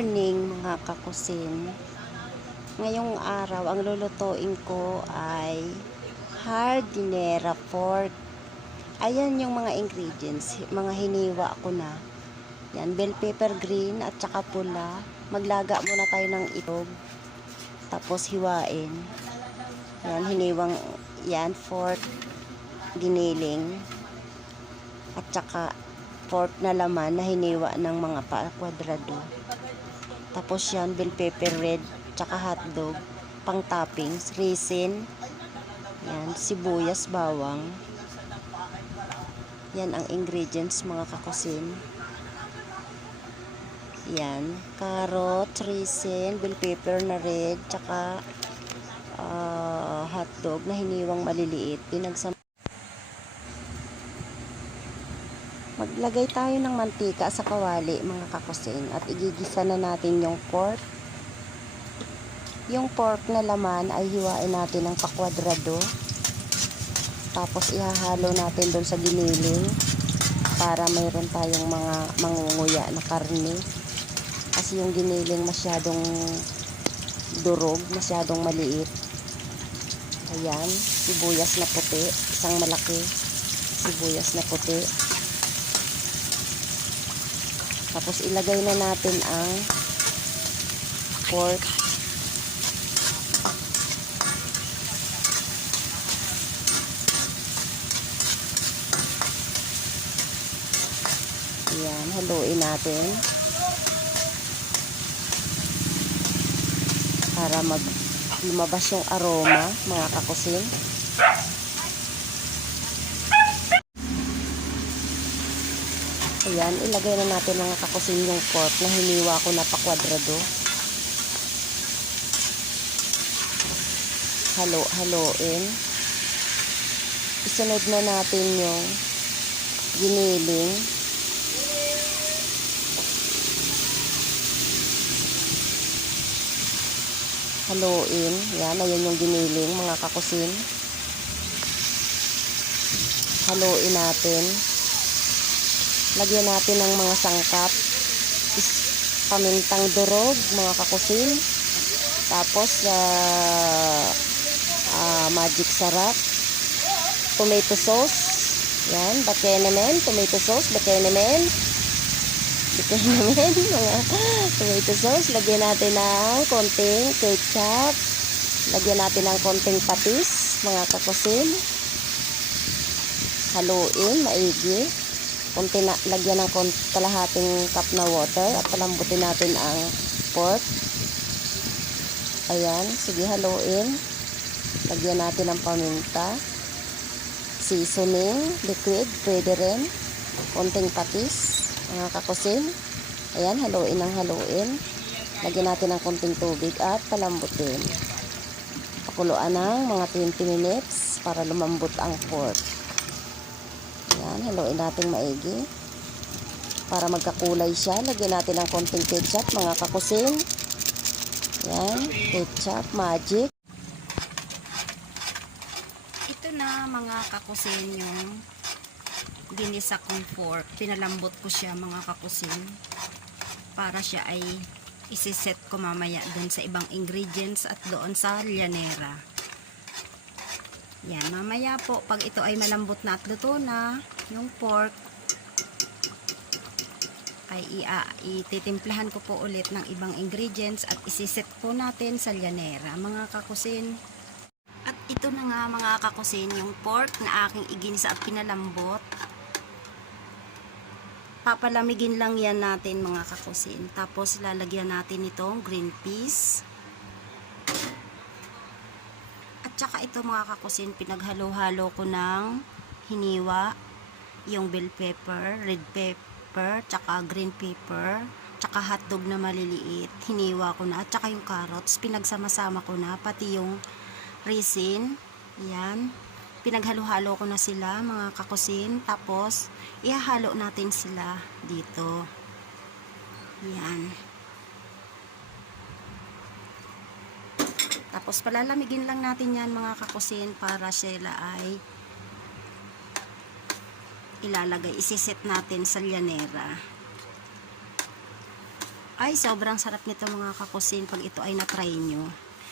morning mga kakusin. Ngayong araw, ang lulutuin ko ay hardinera pork. Ayan yung mga ingredients, mga hiniwa ko na. Yan, bell pepper green at saka pula. Maglaga muna tayo ng itlog. Tapos hiwain. Yan, hiniwang yan, pork, giniling. At saka pork na laman na hiniwa ng mga kwadrado. Tapos yan, bell pepper red, tsaka hotdog, pang toppings, raisin, yan, sibuyas, bawang. Yan ang ingredients mga kakusin. Yan, carrot, raisin, bell pepper na red, tsaka hotdog na hiniwang maliliit. Maglagay tayo ng mantika sa kawali mga kakusin at igigisa na natin yung pork. Yung pork na laman ay hiwain natin ng pakwadrado. Tapos ihahalo natin doon sa giniling para mayroon tayong mga mangunguya na karne. Kasi yung giniling masyadong durog, masyadong maliit. Ayan, sibuyas na puti, isang malaki sibuyas na puti. Tapos ilagay na natin ang pork. Ayan, haluin natin para lumabas yung aroma mga kakusin. Ayan, ilagay na natin mga kakusin yung pork na hiniwa ko na pakwadrado. Halo-haloin. Isunod na natin yung giniling. Haluin. Yan, ayan yung giniling mga kakusin. Haluin natin. Lagyan natin ng mga sangkap. Pamintang durog mga kakusin. Tapos magic sarap. Tomato sauce. Yan, bakenemen, tomato sauce, bakenemen. Bakenemen, mga tomato sauce. Lagyan natin ng konting ketchup. Lagyan natin ng konting patis mga kakusin. Haluin maigi. Lagyan ng kalahating cup na water at palambutin natin ang pork. Ayan, sige haluin. Lagyan natin ng paminta, seasoning, liquid, pwede rin, konting patis, mga kakusin. Ayan, haluin ng haluin. Lagyan natin ng konting tubig at palambutin. Pakuluan ng mga 20 minutes para lumambot ang pork. Ayan, haluin natin maigi para magkakulay siya. Lagyan natin ng konting ketchup mga kakusin. Ayan, ketchup, magic. Ito na mga kakusin yung ginisa kong pork. Pinalambot ko siya mga kakusin para siya ay isiset ko mamaya dun sa ibang ingredients at doon sa llanera. Yan, mamaya po, pag ito ay malambot na at luto na, yung pork, ay ititimplahan ko po ulit ng ibang ingredients at isiset po natin sa llanera, mga kakusin. At ito na nga mga kakusin, yung pork na aking iginisa at pinalambot. Papalamigin lang yan natin mga kakusin. Tapos lalagyan natin itong green peas. Tsaka ito mga kakusin, pinaghalo-halo ko ng hiniwa, yung bell pepper, red pepper, tsaka green pepper, tsaka hotdog na maliliit, hiniwa ko na, at tsaka yung carrots, pinagsama-sama ko na, pati yung raisin, yan, pinaghalo-halo ko na sila mga kakusin, tapos ihahalo natin sila dito, yan. Tapos palalamigin lang natin yan mga kakusin para sila ay ilalagay, isiset natin sa llanera. Ay, sobrang sarap nito mga kakusin pag ito ay na-try nyo.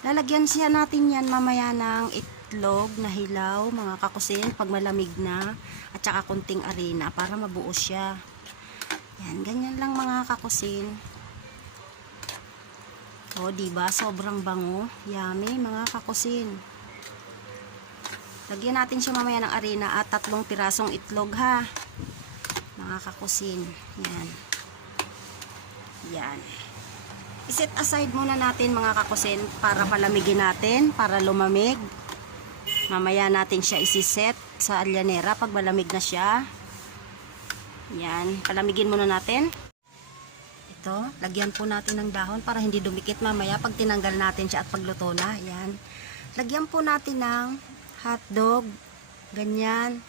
Lalagyan siya natin yan mamaya ng itlog na hilaw mga kakusin pag malamig na at saka kunting arena para mabuo siya. Yan, ganyan lang mga kakusin. O, diba? Sobrang bango. Yummy mga kakusin. Lagyan natin siya mamaya ng arena at 3 pirasong itlog ha. Mga kakusin. Yan. Yan. I-set aside muna natin mga kakusin para palamigin natin, para lumamig. Mamaya natin siya isi-set sa alyanera pag malamig na siya. Yan. Palamigin muna natin. Ito. Lagyan po natin ng dahon para hindi dumikit mamaya pag tinanggal natin siya at pagluto na. Yan. Lagyan po natin ng hotdog. Ganyan.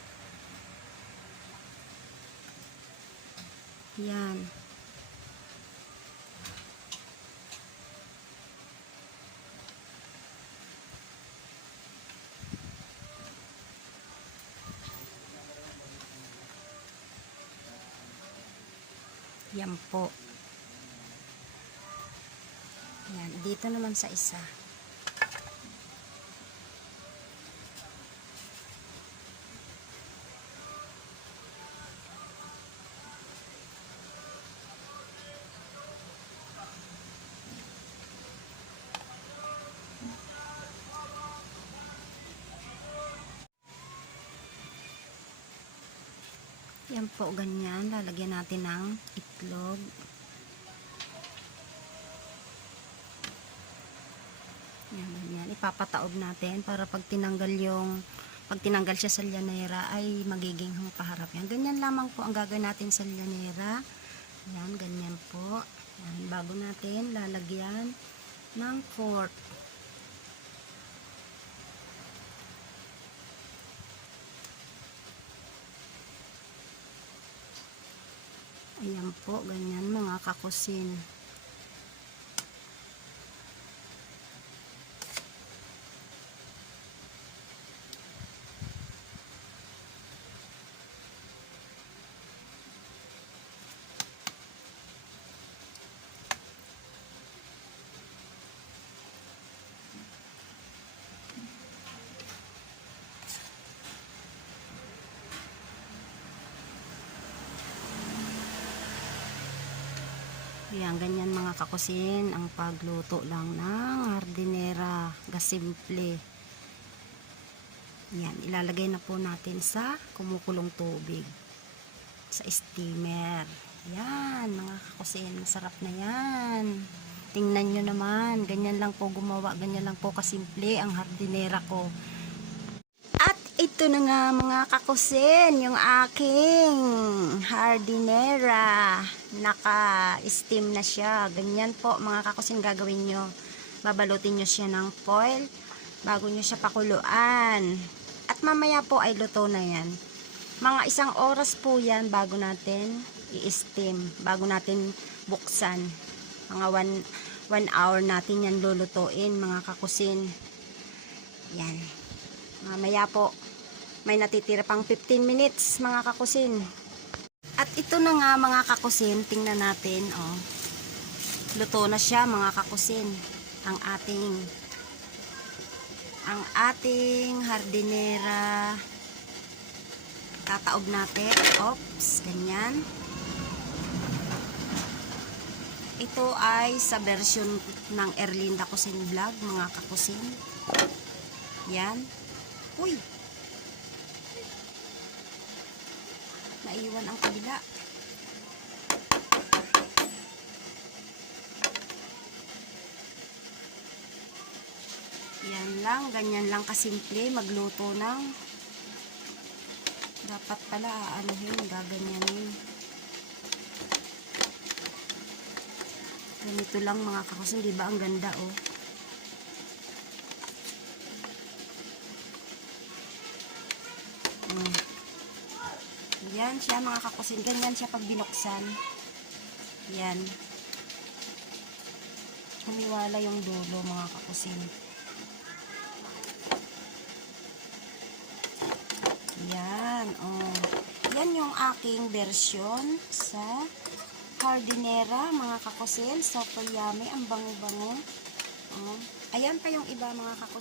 Yan. Yan po. Yan. Dito naman sa isa. Yan po, ganyan. Lalagyan natin ng itlog. Yan, ganyan. Ipapataob natin para pag tinanggal siya sa lyanera ay magiging paharap yan. Ganyan lamang po ang gagawin natin sa lyanera. Yan, ganyan po. Yan, bago natin lalagyan ng fork. Ayan po, ganyan mga kakusin. Ayan, ganyan mga kakusin ang pagluto lang ng hardinera gasimple. Yan, ilalagay na po natin sa kumukulong tubig sa steamer. Yan mga kakusin, masarap na yan. Tingnan nyo naman, ganyan lang po gumawa, ganyan lang po kasimple ang hardinera ko. At ito na nga mga kakusin, yung aking hardinera. Naka-steam na siya. Ganyan po mga kakusin gagawin nyo. Babalutin nyo siya ng foil bago nyo siya pakuluan. At mamaya po ay luto na yan. Mga 1 oras po yan bago natin i-steam. Bago natin buksan. Mga 1 hour natin yan lulutuin mga kakusin. Yan. Mamaya po, may natitira pang 15 minutes mga kakusin. At ito na nga mga kakusin, tingnan natin, oh. Luto na siya mga kakusin. Ang ating hardinera. Tataob natin. Oops, ganyan. Ito ay sa version ng Erlinda Cusin Vlog mga kakusin. Yan. Uy! Naiwan ang kabila. Yan lang, ganyan lang kasimple magluto ng dapat pala aanuhin, gaganyanin. Ganito lang mga kakusin, di ba ang ganda oh. Yan siya mga kakusin. Ganyan siya pag binuksan. Yan. Humiwala yung dulo mga kakusin. Yan. Oh. Yan yung aking version sa hardinera, mga kakusin. Super yummy. Ang bango-bango. Oh. Ayan pa yung iba, mga kakusin.